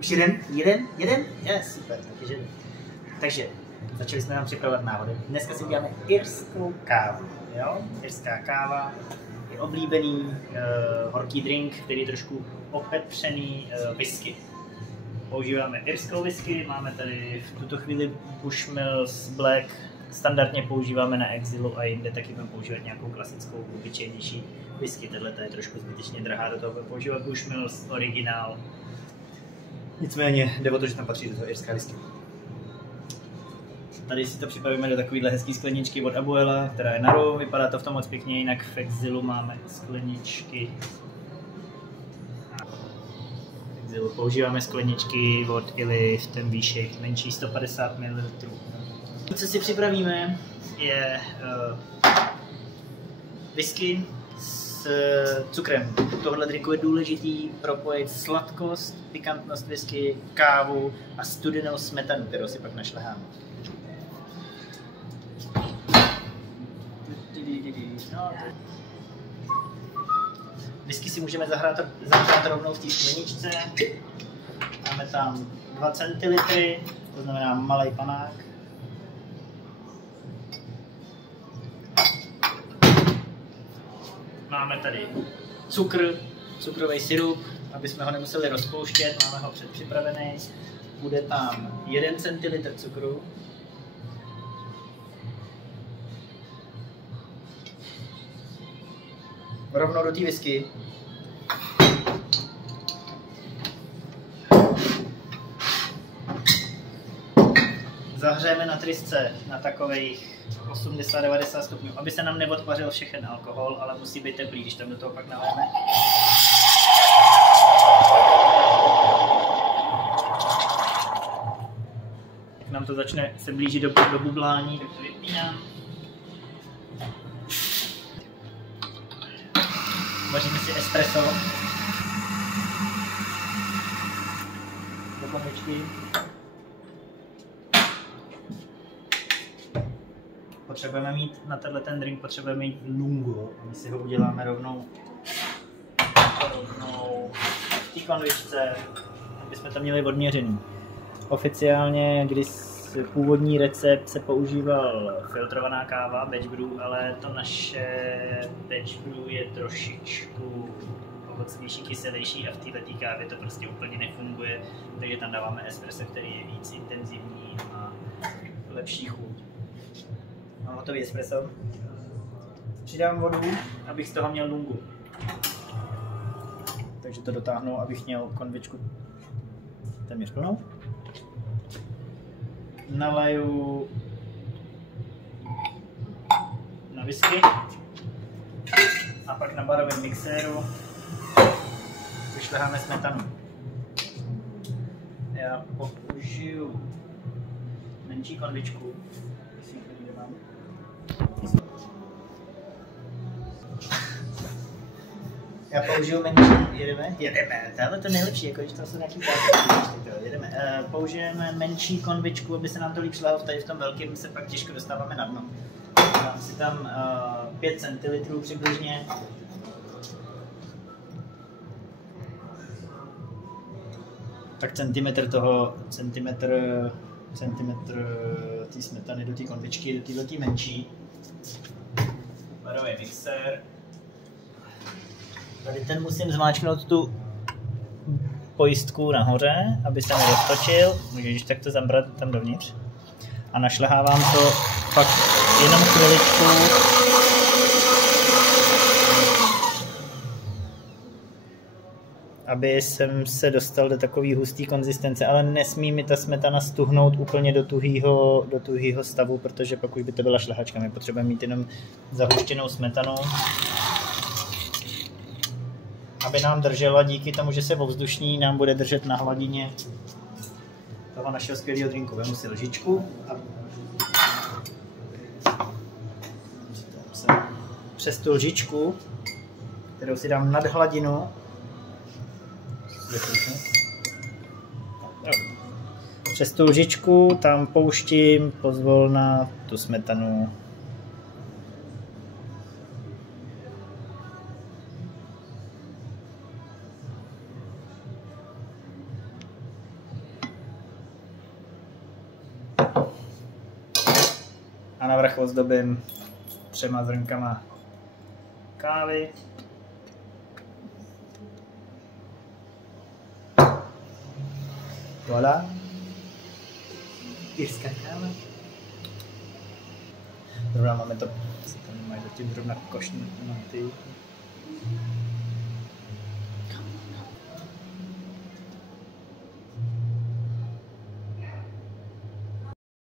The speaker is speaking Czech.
Už jeden? Je, super, takže začali jsme nám připravovat návody. Dneska si uděláme irskou kávu, jo? Irská káva je oblíbený horký drink, který je trošku opepřený whisky. Používáme irskou whisky, máme tady v tuto chvíli Bushmills Black, standardně používáme na Exilu a jinde taky budeme používat nějakou klasickou, obyčejnější whisky. Tahle je trošku zbytečně drahá, do toho budeme používat Bushmills Original. Nicméně jde o to, že tam patří do toho irská whisky. Tady si to připravíme do takovéhle hezké skleničky od Abuela, která je na rohu, vypadá to v tom moc pěkně, jinak v Exilu máme skleničky. Používáme skleničky od Illy v ten výšek, menší 150 ml. Co si připravíme je whisky s cukrem. Tohle drinku je důležitý propojit sladkost, pikantnost whisky, kávu a studenou smetanu, kterou si pak našleháme. Whisky si můžeme zahrát rovnou v té skleničce. Máme tam 2 centilitry, to znamená malý panák. Máme tady cukrový sirup, aby jsme ho nemuseli rozpouštět, máme ho předpřipravený. Bude tam 1 centilitr cukru. Rovnou do té whisky. Zahřejeme na trysce na takových 80-90 stupňů, aby se nám neodpařil všechen alkohol, ale musí být teplý, když tam do toho pak naléme. Jak nám to začne se blížit do bublání, tak to vypínám. Vaříme si espresso do konvičky. Potřebujeme mít na tenhle ten drink mít lungo. My si ho uděláme rovnou v té konvičce, aby jsme to měli odměřený. Oficiálně, když původní recept se používal filtrovaná káva, batch brew, ale to naše batch brew je trošičku ovocnější, kyselější a v této kávě to prostě úplně nefunguje, takže tam dáváme espresso, který je víc intenzivní a lepší chuť. Mám hotový espresso. Přidám vodu, abych z toho měl lungu. Takže to dotáhnu, abych měl konvičku téměř plnou. Nalaju na whisky a pak na barovém mixéru vyšleháme smetanu. Já použiju menší konvičku. Já použiju menší, jedeme, tohle to nejlepší, jako když tam jsou nějaký jedeme. Použijeme menší konvičku, aby se nám to líp šlo, tady v tom velkém se pak těžko dostáváme na dno. Dám si tam 5 centilitrů přibližně. Tak centimetr té smetany do té konvičky, do této menší. Barový mixér. Tady ten musím zmáčknout tu pojistku nahoře, aby se mi roztočil. Můžeš takto zabrat tam dovnitř. A našlehávám to pak jenom chviličku. Aby jsem se dostal do takové husté konzistence, ale nesmí mi ta smetana stuhnout úplně do tuhýho stavu, protože pak už by to byla šlehačka. My potřebujeme mít jenom zahuštěnou smetanu, aby nám držela, díky tomu, že se ovzdušní, nám bude držet na hladině toho našeho skvělého drinku. Vemu si lžičku a přes tu lžičku, kterou si dám nad hladinu, přes tu lžičku tam pouštím pozvolna tu smetanu. A navrch ozdobím 3 zrnkama kávy. Voilà. Irská káva. Zrovna máme to, tam mají zatím zrovna košník na ty.